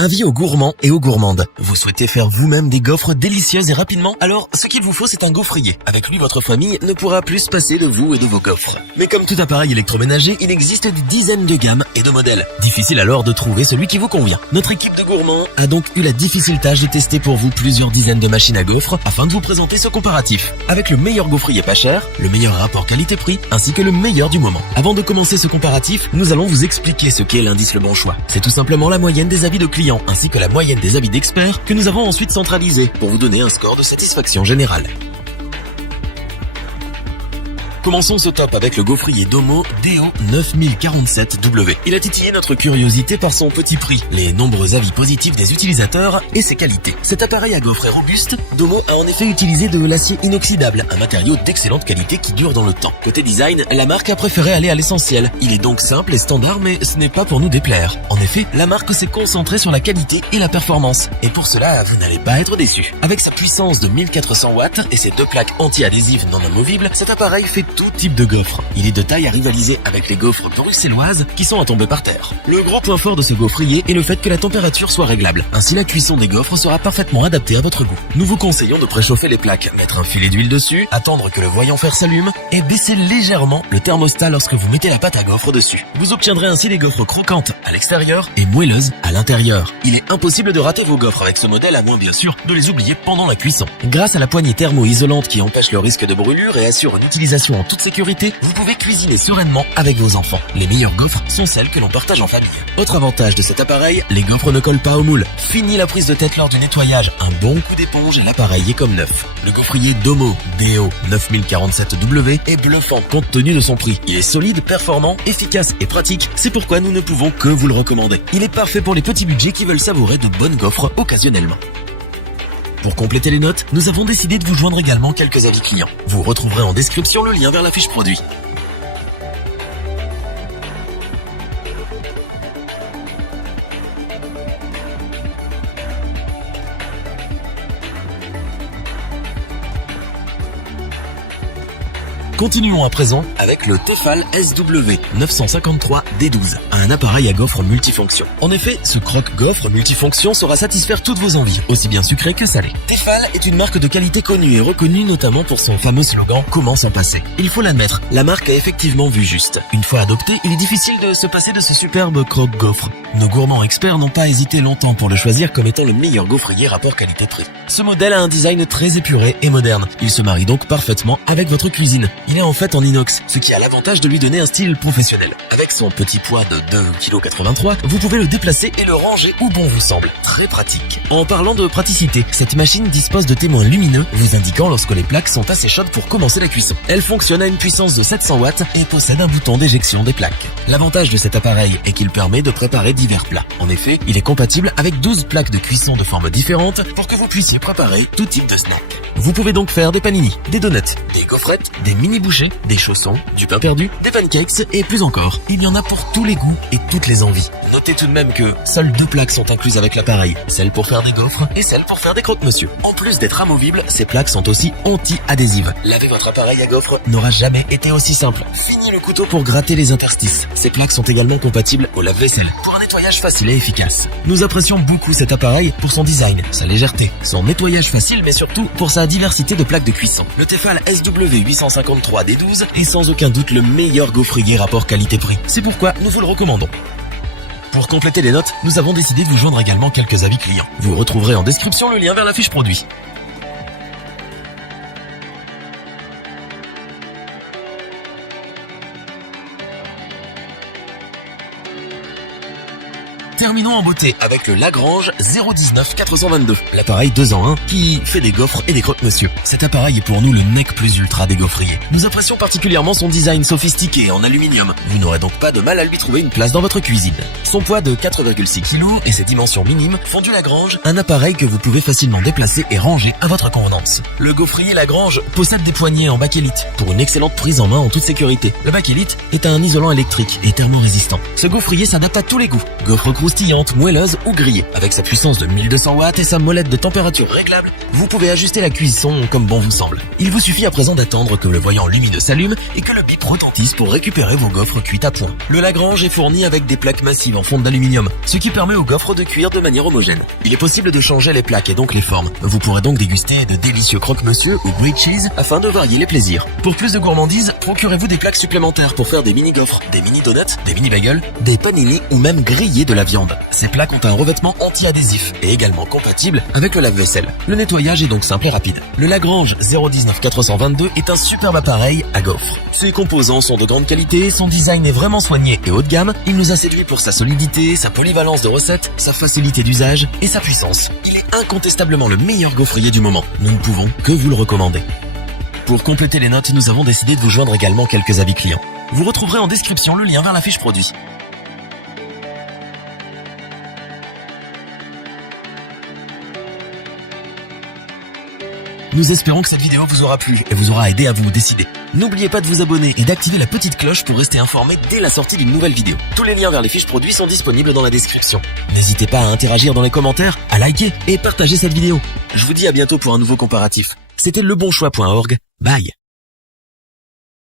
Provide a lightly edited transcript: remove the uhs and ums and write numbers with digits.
Avis aux gourmands et aux gourmandes. Vous souhaitez faire vous-même des gaufres délicieuses et rapidement? Alors, ce qu'il vous faut, c'est un gaufrier. Avec lui, votre famille ne pourra plus se passer de vous et de vos gaufres. Mais comme tout appareil électroménager, il existe des dizaines de gammes et de modèles. Difficile alors de trouver celui qui vous convient. Notre équipe de gourmands a donc eu la difficile tâche de tester pour vous plusieurs dizaines de machines à gaufres afin de vous présenter ce comparatif. Avec le meilleur gaufrier pas cher, le meilleur rapport qualité-prix, ainsi que le meilleur du moment. Avant de commencer ce comparatif, nous allons vous expliquer ce qu'est l'indice Le Bon Choix. C'est tout simplement la moyenne des avis de clients ainsi que la moyenne des avis d'experts que nous avons ensuite centralisé pour vous donner un score de satisfaction générale. Commençons ce top avec le gaufrier Domo DO9047W. Il a titillé notre curiosité par son petit prix, les nombreux avis positifs des utilisateurs et ses qualités. Cet appareil à gaufre est robuste. Domo a en effet utilisé de l'acier inoxydable, un matériau d'excellente qualité qui dure dans le temps. Côté design, la marque a préféré aller à l'essentiel. Il est donc simple et standard, mais ce n'est pas pour nous déplaire. En effet, la marque s'est concentrée sur la qualité et la performance. Et pour cela, vous n'allez pas être déçus. Avec sa puissance de 1400 watts et ses deux plaques anti-adhésives non amovibles, cet appareil fait tout type de gaufre. Il est de taille à rivaliser avec les gaufres bruxelloises qui sont à tomber par terre. Le gros point fort de ce gaufrier est le fait que la température soit réglable. Ainsi, la cuisson des gaufres sera parfaitement adaptée à votre goût. Nous vous conseillons de préchauffer les plaques, mettre un filet d'huile dessus, attendre que le voyant fer s'allume et baisser légèrement le thermostat lorsque vous mettez la pâte à gaufres dessus. Vous obtiendrez ainsi des gaufres croquantes à l'extérieur et moelleuses à l'intérieur. Il est impossible de rater vos gaufres avec ce modèle, à moins bien sûr de les oublier pendant la cuisson. Grâce à la poignée thermo-isolante qui empêche le risque de brûlure et assure une utilisation en toute sécurité, vous pouvez cuisiner sereinement avec vos enfants. Les meilleures gaufres sont celles que l'on partage en famille. Autre avantage de cet appareil, les gaufres ne collent pas au moule. Fini la prise de tête lors du nettoyage. Un bon coup d'éponge et l'appareil est comme neuf. Le gaufrier Domo DO9047W est bluffant compte tenu de son prix. Il est solide, performant, efficace et pratique. C'est pourquoi nous ne pouvons que vous le recommander. Il est parfait pour les petits budgets qui veulent savourer de bonnes gaufres occasionnellement. Pour compléter les notes, nous avons décidé de vous joindre également quelques avis clients. Vous retrouverez en description le lien vers la fiche produit. Continuons à présent avec le Tefal SW953D12, un appareil à gaufres multifonction. En effet, ce croque-gaufre multifonction saura satisfaire toutes vos envies, aussi bien sucrées que salées. Tefal est une marque de qualité connue et reconnue notamment pour son fameux slogan « Comment s'en passer ?» Il faut l'admettre, la marque a effectivement vu juste. Une fois adopté, il est difficile de se passer de ce superbe croque-gaufre. Nos gourmands experts n'ont pas hésité longtemps pour le choisir comme étant le meilleur gaufrier rapport qualité-prix. Ce modèle a un design très épuré et moderne. Il se marie donc parfaitement avec votre cuisine. Il est en fait en inox, ce qui a l'avantage de lui donner un style professionnel. Avec son petit poids de 2,83 kg, vous pouvez le déplacer et le ranger où bon vous semble. Très pratique. En parlant de praticité, cette machine dispose de témoins lumineux vous indiquant lorsque les plaques sont assez chaudes pour commencer la cuisson. Elle fonctionne à une puissance de 700 watts et possède un bouton d'éjection des plaques. L'avantage de cet appareil est qu'il permet de préparer divers plats. En effet, il est compatible avec 12 plaques de cuisson de formes différentes pour que vous puissiez préparer tout type de snack. Vous pouvez donc faire des panini, des donuts, des gaufrettes, des mini-bouchées, des chaussons, du pain perdu, des pancakes et plus encore. Il y en a pour tous les goûts et toutes les envies. Notez tout de même que seules 2 plaques sont incluses avec l'appareil, celle pour faire des gaufres et celle pour faire des croque-monsieur. En plus d'être amovibles, ces plaques sont aussi anti-adhésives. Laver votre appareil à gaufres n'aura jamais été aussi simple. Fini le couteau pour gratter les interstices. Ces plaques sont également compatibles au lave-vaisselle pour un nettoyage facile et efficace. Nous apprécions beaucoup cet appareil pour son design, sa légèreté, son nettoyage facile mais surtout pour sa diversité de plaques de cuisson. Le Tefal SW853D12 est sans aucun doute le meilleur gaufrier rapport qualité-prix. C'est pourquoi nous vous le recommandons. Pour compléter les notes, nous avons décidé de vous joindre également quelques avis clients. Vous retrouverez en description le lien vers la fiche produit. Terminons en beauté avec le Lagrange 019-422, l'appareil 2 en 1 qui fait des gaufres et des croque-monsieur. Cet appareil est pour nous le nec plus ultra des gaufriers. Nous apprécions particulièrement son design sophistiqué en aluminium. Vous n'aurez donc pas de mal à lui trouver une place dans votre cuisine. Son poids de 4,6 kg et ses dimensions minimes font du Lagrange un appareil que vous pouvez facilement déplacer et ranger à votre convenance. Le gaufrier Lagrange possède des poignées en bakélite pour une excellente prise en main en toute sécurité. Le bakélite est un isolant électrique et thermorésistant. Ce gaufrier s'adapte à tous les goûts. Gaufres croustillantes, croustillante, moelleuse ou grillée. Avec sa puissance de 1200 watts et sa molette de température réglable, vous pouvez ajuster la cuisson comme bon vous semble. Il vous suffit à présent d'attendre que le voyant lumineux s'allume et que le bip retentisse pour récupérer vos gaufres cuites à point. Le Lagrange est fourni avec des plaques massives en fonte d'aluminium, ce qui permet aux gaufres de cuire de manière homogène. Il est possible de changer les plaques et donc les formes. Vous pourrez donc déguster de délicieux croque-monsieur ou grilled cheese afin de varier les plaisirs. Pour plus de gourmandise, procurez-vous des plaques supplémentaires pour faire des mini-gaufres, des mini-donuts, des mini-bagels, des panini ou même griller de la viande. Ces plaques ont un revêtement anti-adhésif et également compatible avec le lave-vaisselle. Le nettoyage est donc simple et rapide. Le Lagrange 019422 est un superbe appareil à gaufres. Ses composants sont de grande qualité, son design est vraiment soigné et haut de gamme. Il nous a séduit pour sa solidité, sa polyvalence de recettes, sa facilité d'usage et sa puissance. Il est incontestablement le meilleur gaufrier du moment. Nous ne pouvons que vous le recommander. Pour compléter les notes, nous avons décidé de vous joindre également quelques avis clients. Vous retrouverez en description le lien vers la fiche produit. Nous espérons que cette vidéo vous aura plu et vous aura aidé à vous décider. N'oubliez pas de vous abonner et d'activer la petite cloche pour rester informé dès la sortie d'une nouvelle vidéo. Tous les liens vers les fiches produits sont disponibles dans la description. N'hésitez pas à interagir dans les commentaires, à liker et partager cette vidéo. Je vous dis à bientôt pour un nouveau comparatif. C'était lebonchoix.org. Bye.